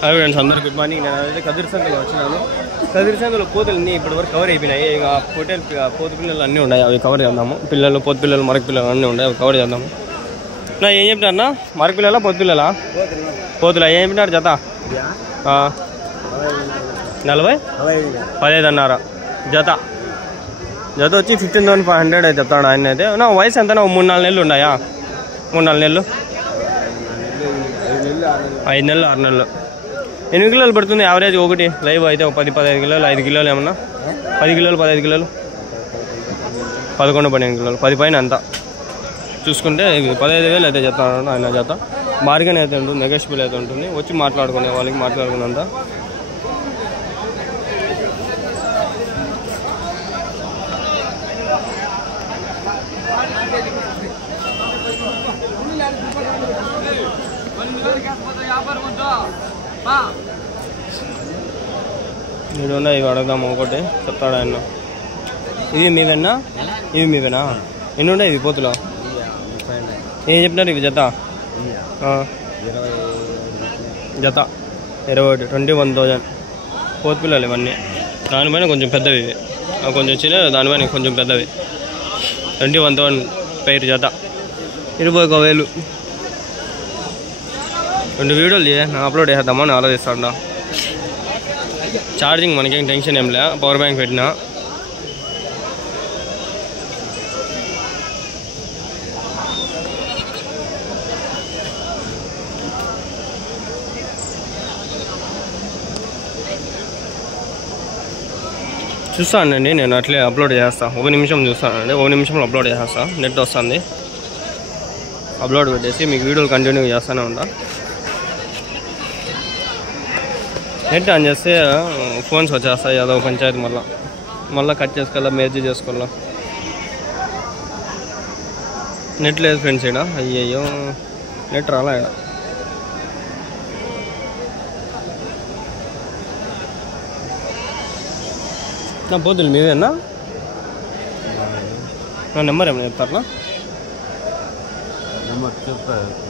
Hi friends, అందరూ good morning. నేను అయితే కదిరి సంతలో వచ్చినాను. కదిరి సంతలో పోతులన్నీ ఇప్పటి వరకు కవర్ అయిపోయినాయి. ఇక హోటల్ పోతు పిల్లలు అన్నీ ఉన్నాయి, అవి కవర్ చేద్దాము. పిల్లలు పోతు పిల్లలు మరక పిల్లలు అన్నీ ఉన్నాయి, అవి కవర్ చేద్దాము. నా ఏం చెప్తారన్నా, మరక పిల్లలా పోతు పిల్లలా? పోతులా ఏం చెప్పినారు జత? 40 15 అన్నారా జత? జత వచ్చి 15,500 అయితే చెప్తాడు ఆయన అయితే. నా వయసు ఎంత? 3-4 నెలలు ఉన్నాయా? 3-4 నెలలు, 5 నెలలు 6 నెలలు. 8 కిలోలు పడుతుంది యావరేజ్ ఒకటి. లైవ్ అయితే 10-15 కిలోలు, 5 కిలోలు ఏమన్నా, 10 కిలోలు 15 కిలోలు, 11-12 కిలోలు, 10 పైన అంతా చూసుకుంటే 15,000 అయితే చెప్తాను ఆయన జత. బార్గెన్ అయితే ఉంటుంది, నెగోషియబుల్ అయితే ఉంటుంది. వచ్చి మాట్లాడుకునే వాళ్ళకి మాట్లాడుకున్నంత. మీరు ఇవి అడుగుదాము, ఒకటి చెప్తాడు ఆయన. ఇవి మీవేనా? ఇవి మీవేనా? ఎన్ని ఉన్నాయి ఇవి పోతులో? ఏం చెప్పినారు ఇవి జత? జత 21,000 పోతు పిల్లలు ఇవన్నీ. దానిపైన కొంచెం పెద్దవి ఇవి, కొంచెం చిన్న, దానిపైన కొంచెం పెద్దవి. 21,000 పైరు జత, 21,000. 2 వీడియోలు అప్లోడ్ చేద్దామని ఆలోచిస్తాడా. ఛార్జింగ్ మనకేం టెన్షన్ ఏం లే, పవర్ బ్యాంక్ పెట్టినా. చూస్తానండి, నేను అట్లే అప్లోడ్ చేస్తాను. 1 నిమిషం చూస్తానండి, 1 నిమిషంలో అప్లోడ్ చేస్తా. నెట్ వస్తుంది, అప్లోడ్ పెట్టేసి మీకు వీడియోలు కంటిన్యూ చేస్తూనే ఉంటా. నెట్ ఆన్ చేస్తే ఫోన్స్ వచ్చేస్తాయి, అదో పంచాయతీ. మళ్ళీ కట్ చేసుకోవాలా, మెర్జ్ చేసుకోవాలా. నెట్ లేదు ఫ్రెండ్స్ ఇక్కడ. అయ్యయ్యో, నెట్ రాలా ఇక్కడ. నా పోతులు మీవేనా? నా నెంబర్ ఏమైనా చెప్తారా?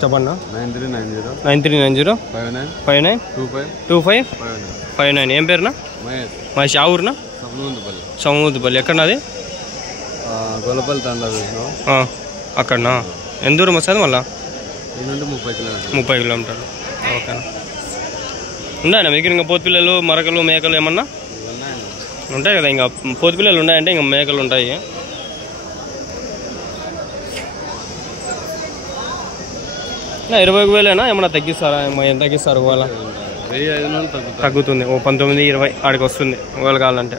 చెప్పన్నా. 9390 592559. ఏం పేరునా? మహేష్. ఆ ఊరునా? సమూదుపల్లి. ఎక్కడనాది? గొల్లపల్లి తండా అక్కడనా? ఎంత దూరం వస్తుంది మళ్ళా? 30 కిలోమీటర్లు. ఓకేనా. ఉన్నాయన్నా మీకు ఇంకా పోతు పిల్లలు, మరకలు, మేకలు ఏమన్నా ఉంటాయి కదా? ఇంకా పోతు పిల్లలు ఉన్నాయంటే ఇంకా మేకలు ఉంటాయి. నా 21,000 ఏమన్నా తగ్గిస్తారా? ఎంత తగ్గిస్తారు? ఒకవేళ 1500 తగ్గుతుంది. 19-20 ఆడికి వస్తుంది ఒకవేళ కావాలంటే.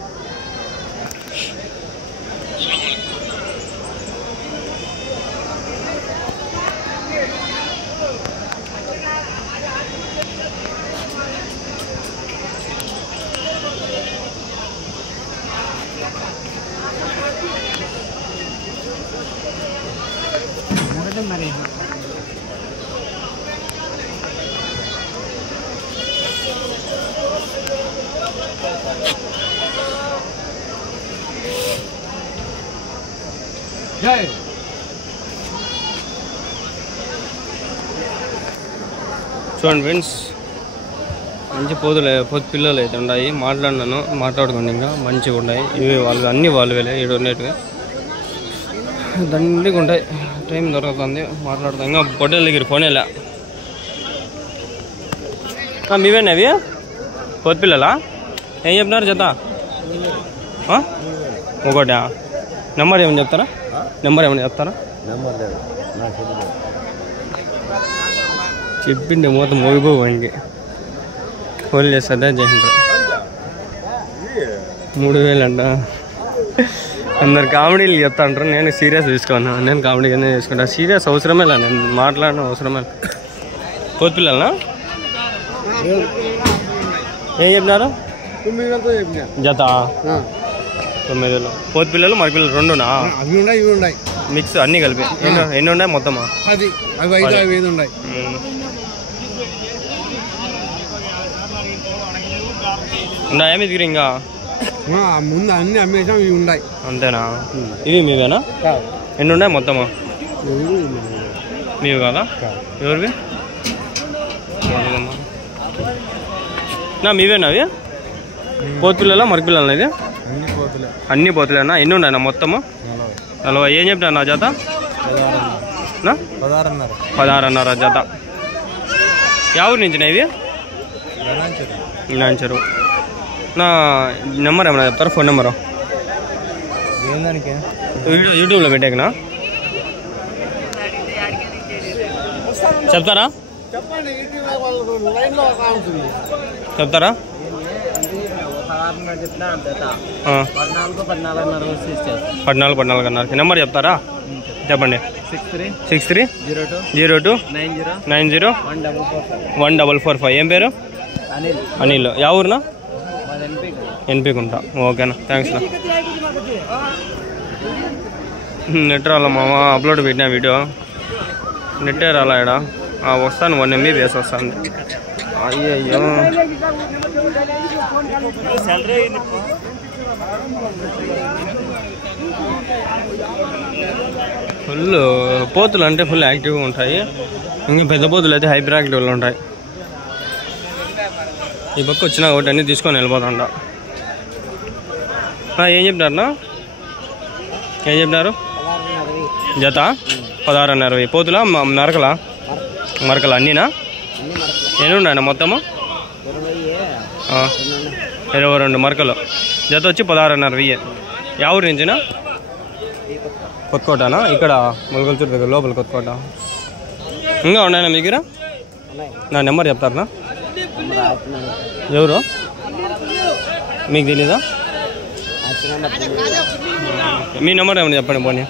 చూడండి ఫ్రెండ్స్, మంచి పోతు పిల్లలు అయితే ఉన్నాయి. మాట్లాడుకోండి, ఇంకా మంచిగా ఉన్నాయి ఇవి. వాళ్ళు అన్ని వాళ్ళువేలే, 7 ఉండేటివి దండిగా ఉంటాయి. టైం దొరుకుతుంది, మాట్లాడుతాం. ఇంకా పొట్టేల దగ్గర పోనేలా. మీవేనా అవి పోతు పిల్లలా? ఏం చెప్పినారు జత? ఒకటా? నెంబర్ ఏమైనా చెప్తారా? చెప్పిండే మూత మోగిపోయి ఫోన్ చేస్తుందా చేసిండ్రు. 3,000 అంట. అందరు కామెడీలు చెప్తా అంటారు, నేను సీరియస్ తీసుకున్నా. నేను కామెడీగానే తీసుకుంటా, సీరియస్ అవసరమే లే, నేను మాట్లాడడం అవసరమే. పోతు పిల్లలనా? ఏం చెప్పినారు జత? 9,000. పోతు పిల్లలు మరక పిల్లలు రెండునా? మిక్స్ అన్ని కలిపి ఎన్ని ఉన్నాయి మొత్తమా? 10 ఉన్నాయి. ఉన్నాయా మీ దగ్గర? ఇంకా ముందు అన్ని అమ్మేసాం, ఇవి ఉన్నాయి. అంతేనా? ఇవి మీవేనా? ఎన్ని ఉన్నాయి మొత్తమా? మీవి కదా? ఎవరివి? నా మీవేనా అవి పోతు పిల్లలా మరక పిల్లలు ఇది అన్ని పోతులేనా ఎన్ని ఉన్నాయన్నా మొత్తము 40 ఏం చెప్తాను నా జత 16.5 జత యా ఊరు నుంచి ఇవి నాంచరు నా నెంబర్ ఏమన్నా చెప్తారా ఫోన్ నెంబరు యూట్యూబ్లో పెట్టాకనా చెప్తారా చెప్తారా 14.5 నెంబర్ చెప్తారా చెప్పండి 6302901445 ఏం పేరు అనిల్ యా ఊరునా ఎన్పికుంటా ఓకేనా థ్యాంక్స్ నా నెట్ రాలా మామ అప్లోడ్ పెట్టినా వీడియో నెట్టే రాలా ఇక్కడ వస్తాను 1 MB వస్తాను అయ్యయ్యో ఫుల్ పోతులు అంటే ఫుల్ యాక్టివ్గా ఉంటాయి ఇంకా పెద్ద పోతులు అయితే హైపర్ యాక్టివ్లో ఉంటాయి ఈ పక్క వచ్చినా ఒకటి అన్నీ తీసుకొని వెళ్ళిపోతాంట ఏం చెప్పినారన్నా ఏం చెప్పినారు జత 16.5 పోతులా మరకలా అన్నీనా ఎన్ని ఉన్నాయన్న మొత్తము 22 మరకలు జత వచ్చి 16.5 యా ఊరి నుంచినా కొత్తకోటనా ఇక్కడ ములగల్చూరు దగ్గర లోపల కొత్తకోట ఇంకా ఉన్నాయన్నా మీ దగ్గర నా నెంబర్ చెప్తారనా ఎవరు మీకు తెలీదా మీ నెంబర్ ఏమన్నా చెప్పండి పోనీ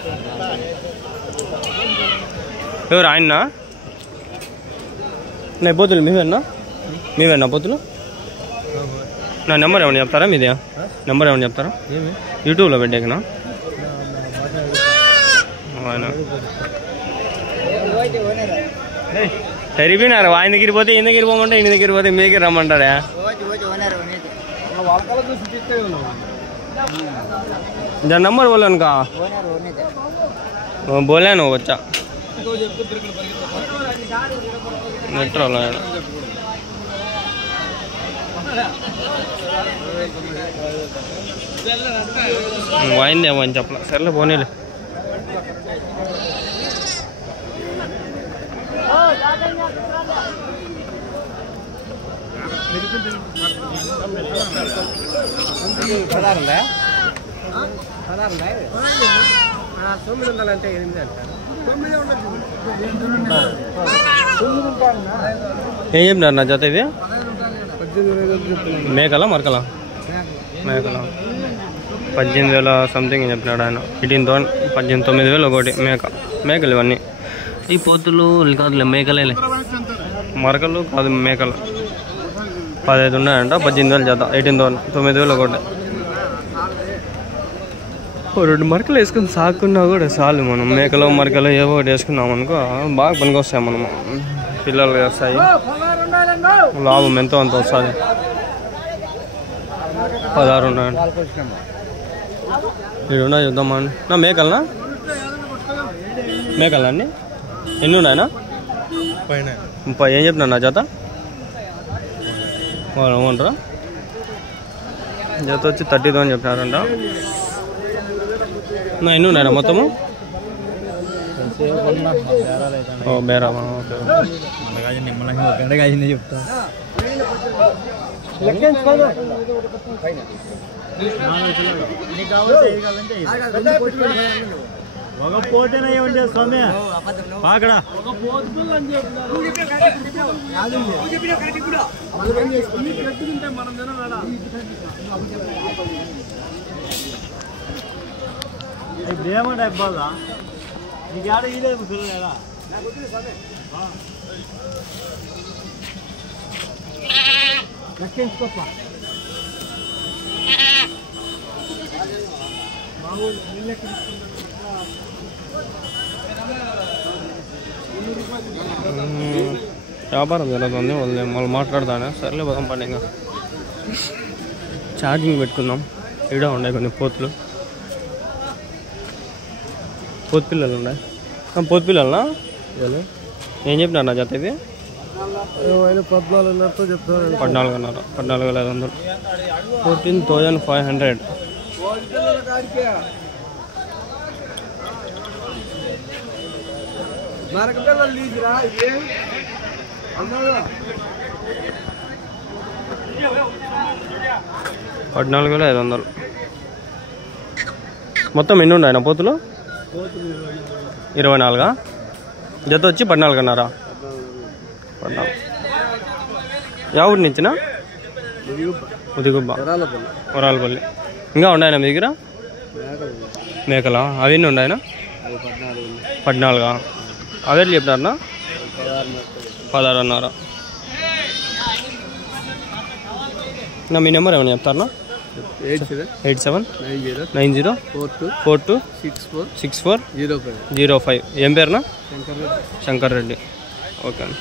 ఎవరు ఆయన్నా నా పోతులు మీవేనా పోతులు నా నెంబర్ ఏమన్నా చెప్తారా మీదే నెంబర్ ఏమన్నా చెప్తారా యూట్యూబ్లో పెట్టాకనా సరిపోయినారు ఆయన దగ్గర పోతే ఈయన దగ్గర పోమంటే ఈయన దగ్గర పోతే మీ దగ్గర రమ్మంటారా దాని నంబర్ बोलन का बोले ना बच्चा మెట్రోలో వాయిందేమో అని చెప్పలే సర్లే పోనీలే ఏం చెప్పినారు నా జత ఇవి మేకలా మరకలా మేకలా 18,000 సంథింగ్ చెప్పినాడు ఆయన 18,000 ఒకటి మేకలు ఇవన్నీ ఈ పోతులు కాదులే మేకలేలే మరకలు కాదు మేకలు 15 ఉన్నాయంట 18,000 జత 18,000 9,000 ఒకటి 2 మరకలు వేసుకుని సాకున్నా కూడా చాలు మనం మేకలు మరకలు ఏవో ఒకటి వేసుకున్నాం అనుకో బాగా పనికొస్తాయి మనం పిల్లలు వేస్తాయి లాభం ఎంతో అంత వస్తుంది 16 ఉన్నాయంట ఇడున్నా చూద్దామని నా మేకలనా అన్నీ ఎన్ని ఉన్నాయనా 30 ఏం చెప్పినా నా జత ఏమంటారా జత వచ్చి 30,000 అని చెప్పినారంట నా ఎన్ని ఉన్నాయా మొత్తము బేరామా చెప్తా ఒక పోటీనే ఏమంటే స్వామి పాకడా ఏమంటే అయిపోదా నీకు ఆడ ఇలేదు పిల్లలేదా లెక్కించుకోప్ప వ్యాపారం జరుగుతుంది వాళ్ళు మాట్లాడతానే సర్లే పోదాం పండి ఇంకా ఛార్జింగ్ పెట్టుకుందాం ఈడ ఉన్నాయి కొన్ని పోతు పిల్లలు ఉన్నాయి పోతు పిల్లలనా ఏం చెప్పినారు నా జత ఇది 14,500తో చెప్తాను. 14,500, 14,500, 14,500. $14,500. మొత్తం ఎన్ని ఉన్నాయి నా పోతులు? 24. జత వచ్చి 14,500. 14. యా ఊరి నుంచినా? ఉదిగుబ్బ, వరాలపల్లి. ఇంకా ఉన్నాయన్నా మీ దగ్గర మేకలా? అవన్నీ ఉన్నాయనా? 14. అవేట్లు చెప్పినారనా? 16,500. నా మీ నెంబర్ ఏమైనా చెప్తారనా? 879042646405. ఏం పేరునా? శంకర్ రెడ్డి. ఓకే అండి.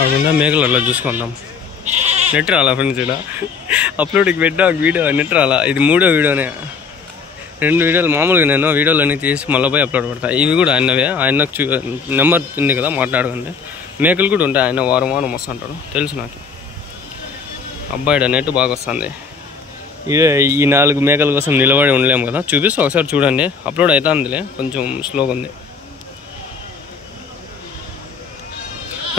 అవునా మేకలు అట్లా చూసుకుందాం. నెట్ రాలా ఫ్రెండ్స్, ఇక్కడ అప్లోడ్కి పెట్టా వీడియో, నెట్ రాలా. ఇది 3వ వీడియోనే. 2 వీడియోలు మామూలుగా నేను వీడియోలు అన్నీ తీసి మళ్ళీ పోయి అప్లోడ్ పెడతా. ఇవి కూడా ఆయనవే. ఆయనకు నెంబర్ ఉంది కదా, మాట్లాడుకోండి. మేకలు కూడా ఉంటాయి. ఆయన వారం వస్తుంటాడు, తెలుసు నాకు. అబ్బాయిడ నెట్ బాగా వస్తుంది. ఇవే ఈ 4 మేకల కోసం నిలబడి ఉండలేము కదా. చూపిస్తా ఒకసారి చూడండి. అప్లోడ్ అవుతుందిలే, కొంచెం స్లోగా ఉంది.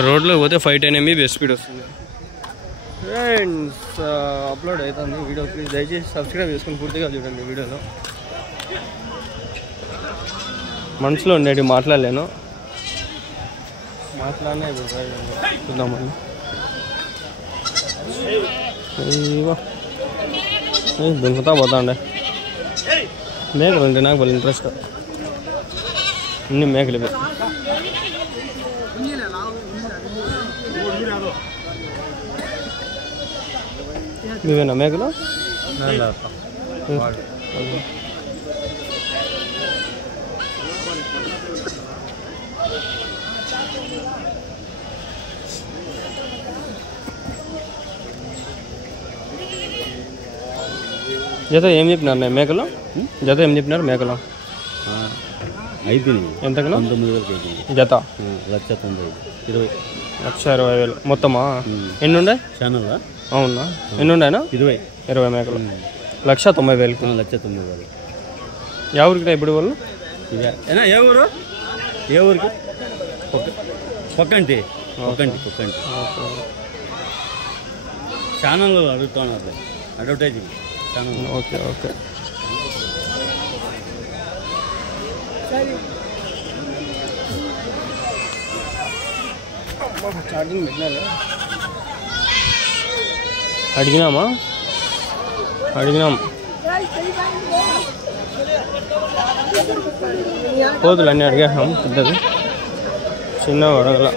రోడ్లో పోతే 510 MB బెస్ట్ స్పీడ్ వస్తుంది. ఫ్రెండ్స్ అప్లోడ్ అవుతుంది వీడియో. ప్లీజ్ దయచేసి సబ్స్క్రైబ్ చేసుకుని పూర్తిగా చూడండి వీడియోలో. మనసులో ఉండేవి మాట్లాడలేను, మాట్లాడినా ఇప్పుడు చూద్దామని. దుంకుతా పోతా ఉండే మేకలు అంటే నాకు బాగా ఇంట్రెస్ట్. అన్ని మేకలు ఇవి. ఇవేనా మేకలు? జత ఏం చెప్పినారు మేకలు? జత ఏం చెప్పినారు మేకలు? అయిపోయినాయి. ఎంతకన్నా? 19,000 జత 1,90,000. 1,20,000 మొత్తమా? ఎన్ని ఉండే ఛానల్? అవునా, ఎన్ని ఉన్నాయనా? 20 మేకలు. 1,90,000. 1,90,000. యా ఊరికి ఇప్పుడు వాళ్ళు? ఏ ఊరు? ఏ ఊరికి? పొక్కంటి. ఛానల్ అడుగుతున్నారు, అడ్వర్టైజింగ్ ఛానల్. ఓకే. ఛార్జింగ్ పెట్టినా? అడిగినాం. పోతులు అన్నీ అడిగాం. పెద్దది చిన్నగా అడగల.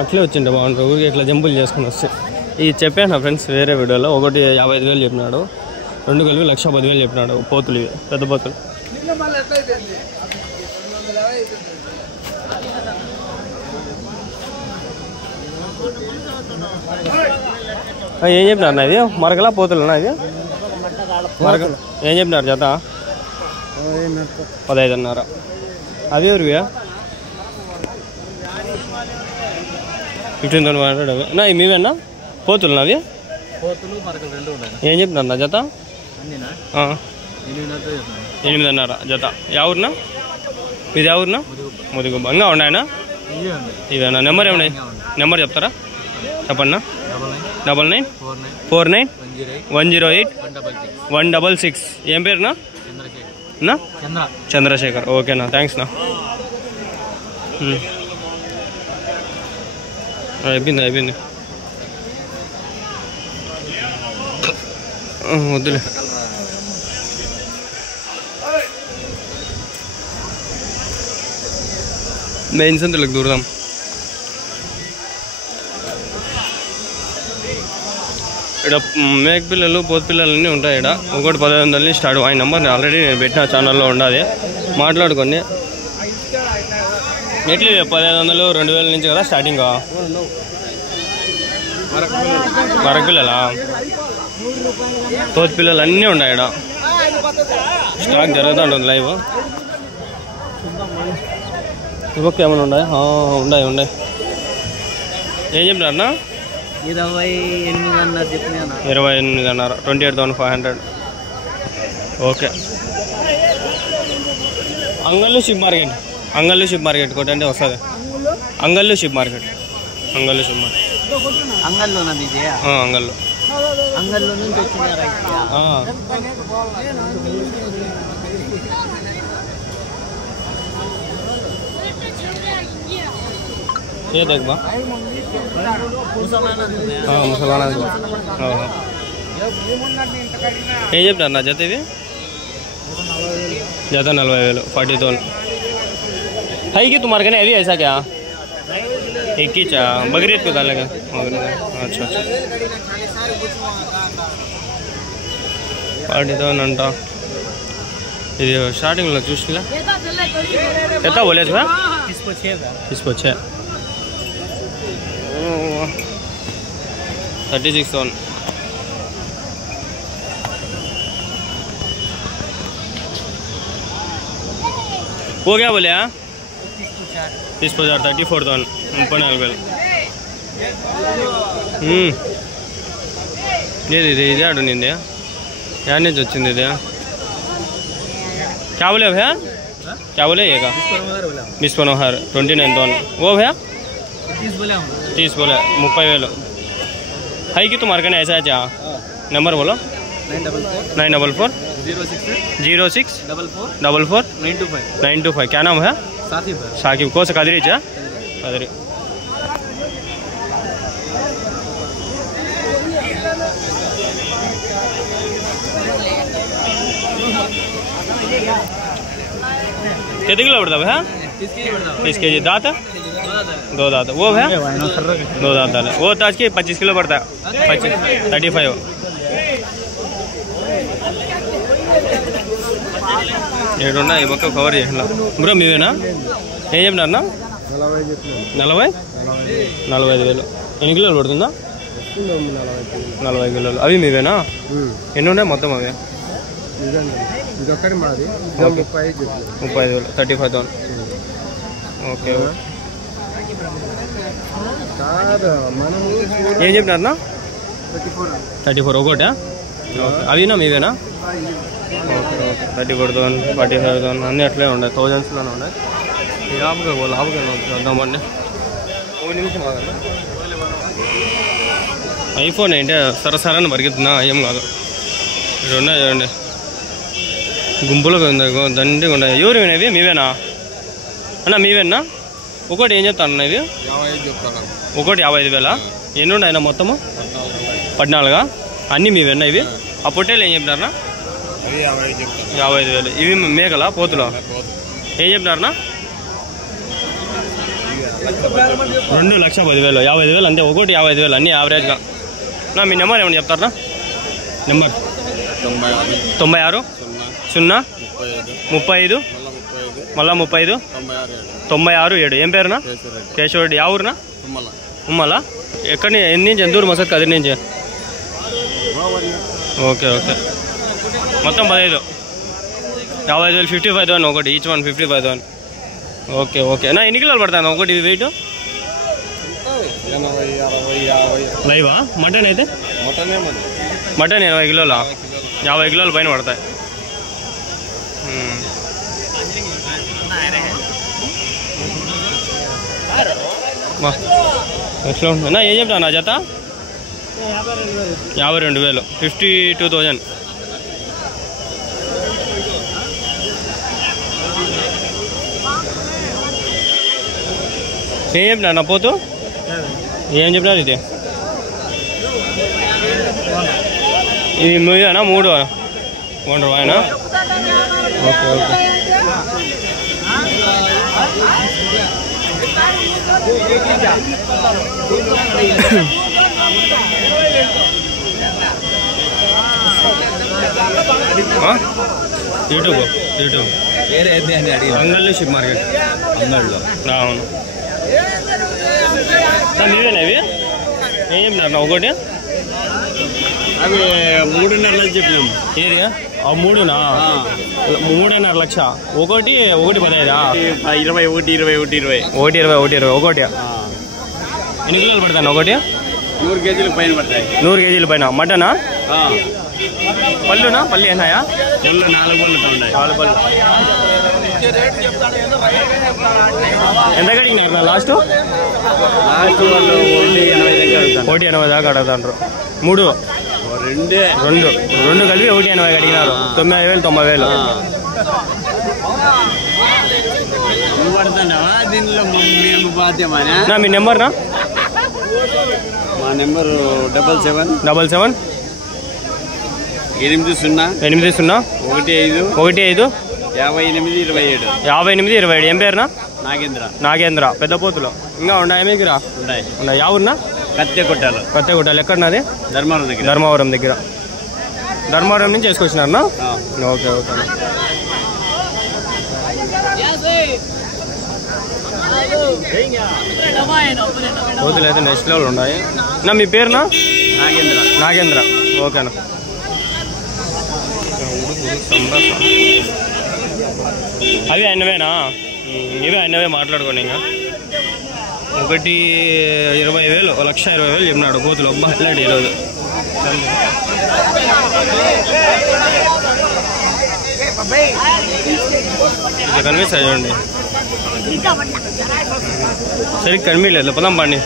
అట్లే వచ్చిండే బాగుంటుంది. ఊరికి ఇట్లా జంపులు చేసుకుని వస్తే. ఇది చెప్పాను ఫ్రెండ్స్ వేరే వీడియోలో. ఒకటి 55,000 చెప్పినాడు, 2 కలిపి 1,10,000 చెప్పినాడు. పోతులు ఇవి పెద్ద పోతులు. ఏం చెప్పినారు నా ఇది? మరకలా పోతులున్నా ఇది? మరక ఏం చెప్పినారు జత? 15,500. అవి ఎవరివి? 15,500 నా మీవేనా పోతులు? నావి ఏం చెప్పినారు నా జత? 8,500 జత. యా ఊరినా మీది? యా ఊరినా? ముదిగుబ్బ. ఇంకా ఉన్నాయనా ఇవేనా? నెంబర్ ఏమన్నాయి? నెంబర్ చెప్తారా? చెప్పన్నా. 9949010816. ఏం పేరునా? చంద్రశేఖర్. ఓకేనా, థ్యాంక్స్ నా. అయిపోయింది. వద్దులే. మెయిన్ సంతులకు దూరదాం. ఇక్కడ ఇక్కడ మేక పిల్లలు పోతు పిల్లలు అన్నీ ఉంటాయి. ఇక్కడ ఒకటి 1500 నుంచి స్టార్ట్. ఆయన నెంబర్ ఆల్రెడీ నేను పెట్టిన ఛానల్లో ఉన్నది, మాట్లాడుకోండి. ఎట్లా 1500 2000 నుంచి కదా స్టార్టింగ్. మరక పిల్లలా పోతు పిల్లలు అన్నీ ఉన్నాయి. ఇక్కడ స్టాక్ జరుగుతూ ఉంటుంది లైవ్. ఇవ్వక ఏమైనా ఉన్నాయి? ఉన్నాయి. ఏం చెప్పినారన్నా? 28,500. 28,500. ఓకే. అంగళ్ళు షిప్ మార్కెట్ కొట్టంటే వస్తుంది. అంగళ్ళు షిప్ మార్కెట్. అంగళ్ళు నుంచి వచ్చినారా? ये देख बा मुसलमान ఏం చెప్తారు నా జత? ఇవి జత 40,000. 40,000 है कि तुम्हारे कने अभी ऐसा क्या? एक ही चा बकरीद को डालेगा? अच्छा 40,000 अंट. ఇది స్టార్టింగ్లో చూసినా ఎంత बोले था? 36,000. 36,000. वो क्या बोले? 30,000. 34,000. 34,000. ఇది ఆడు నింది యాడ్ నుంచి వచ్చింది ఇది. क्या बोले भैया? क्या बोले ये का? 20,000. 29,000. वो भैया 30 बोले. 30,000 है कि तुम्हारे कने ऐसा है? क्या नंबर बोलो? 944 06 44 925. क्या नाम है? साकिब. कौन सा कदरी? कदरी. कितने किलो पड़ता भैया? 30 kg. दांत 2 दांत. वो भैया 2 दांत है. वो ताज के 25 किलो पड़ता है. 35. ఏడున్నా ఈ పక్క కవర్ చేసిన బ్రో. మీవేనా? ఏం చెప్పినారన్నా? 45,000. ఎన్ని కిలోలు పడుతుందా? 40 కిలోలు. అవి మీవేనా? ఎన్ని ఉన్నాయి మొత్తం అవి? 35,000. 35,000. ఓకే. ఏం చెప్పినారన్నా? 34 ఒకటా? ఓకే. అవినా మీవేనా? ఓకే. 34,000 45,000 అన్నీ అట్లే ఉన్నాయి. థౌజండ్స్లోనే ఉన్నాయి. లాభగా చూద్దామండి. ఒక నిమిషం కాదండి. ఐఫోన్ ఏంటి సరసరని పరిగెత్తున్నా? ఏం కాదు. ఇక్కడ ఉన్నాయి చూడండి, గుంపులుగా ఉంది, దండిగా ఉన్నాయి. ఎవరు ఇవి? మీవేనా అన్న? మీవేనా? ఒకటి ఏం చెప్తాను అన్న? ఇవి ఒకటి 55,000. ఎన్ని ఉన్నాయి అన్న మొత్తము? 14. అన్నీ మీవేనా ఇవి? ఆ పొట్టేలు ఏం చెప్పినారన్నా? 55,000. ఇవి మేకలా పోతులా? ఏం చెప్పినారన్నా? 2,10,000. 55,000 అంతే. ఒకటి 55,000 అన్నీ యావరేజ్గా. నా మీ నెంబర్ ఏమన్నా చెప్తారా? నెంబర్ 96 0 35 మళ్ళా 35 96 7. ఏం పేరునా? కేశవరెడ్డి. యా ఊరునా? ఉమ్మలా. ఎక్కడి ఎన్ని నుంచి? ఎంత దూరం వస్తుంది? కదిరి నుంచి. ఓకే. మొత్తం 15. 55,000. 55,000 ఒకటి. Each one 55,000. ఓకే. నా ఎన్ని కిలోలు పడతాను ఒకటి వెయిట్? లైవా? మటన్ అయితే మటన్ 80 కిలోలా? 50 కిలోల పైన పడతాయి. ఎట్లా ఉంటుందా? ఏం చెప్తా నా జత? 52,000. 52,000. ఏం చెప్పినా నా పోతు? ఏం చెప్పినారు? ఇది మీదేనా? 3 ఓనర్ ఆయన? ఓకే. యూట్యూబ్ అంగళ్ళు షిప్ మార్కెట్ అంగళ్ళలో అవును. మీవేనా ఇవి ఏం చెప్పినారు ఒకటి అవి 3.5 చెప్పినాము. ఏరియా 3నా 3.5 లక్ష ఒకటి 15 21 ఒకటి ఎన్ని కిలోలు పడతాను ఒకటి 100 కేజీల పైన పడతాయి. 100 కేజీల పైన మటనా పళ్ళునా పళ్ళు ఏనాయా పళ్ళు 4 పళ్ళుతో ఉన్నాయి. 4 పళ్ళు ఎంత కడిగినారు నా లాస్ట్ వాళ్ళు 180 దాకా అడుగుతాండ్రు. 3 కలిపి 180 అడిగినారు. 90,000 నువ్వు పడుతున్నావా దీనిలో మేము బాధ్యమా? మీ నెంబర్నా? మా నెంబరు 77 80 80 15 58 27. ఏం పేరునా? నాగేంద్ర. పెద్ద పోతులు ఇంకా ఉన్నాయా మీకు? ఉన్నాయి. యా ఊరునా? కత్తెగుట్టాలు. ఎక్కడన్నది? ధర్మవరం దగ్గర. ధర్మవరం నుంచి వేసుకొచ్చినారనా? ఓకే. పోతులు అయితే నెక్స్ట్ లెవెల్ ఉన్నాయి. మీ పేరునా? నాగేంద్ర. ఓకేనా. అవి అయినవేనా? ఇవే అయినవే మాట్లాడుకోండి. ఇంకా 1,20,000 1,20,000 చెప్పినాడు కోతులు. అబ్బా ఇలాంటి ఈరోజు ఇట్లా కనిపిస్తాయి చూడండి. సరిగ్గా కనిపించలేదు. పదాం పండి.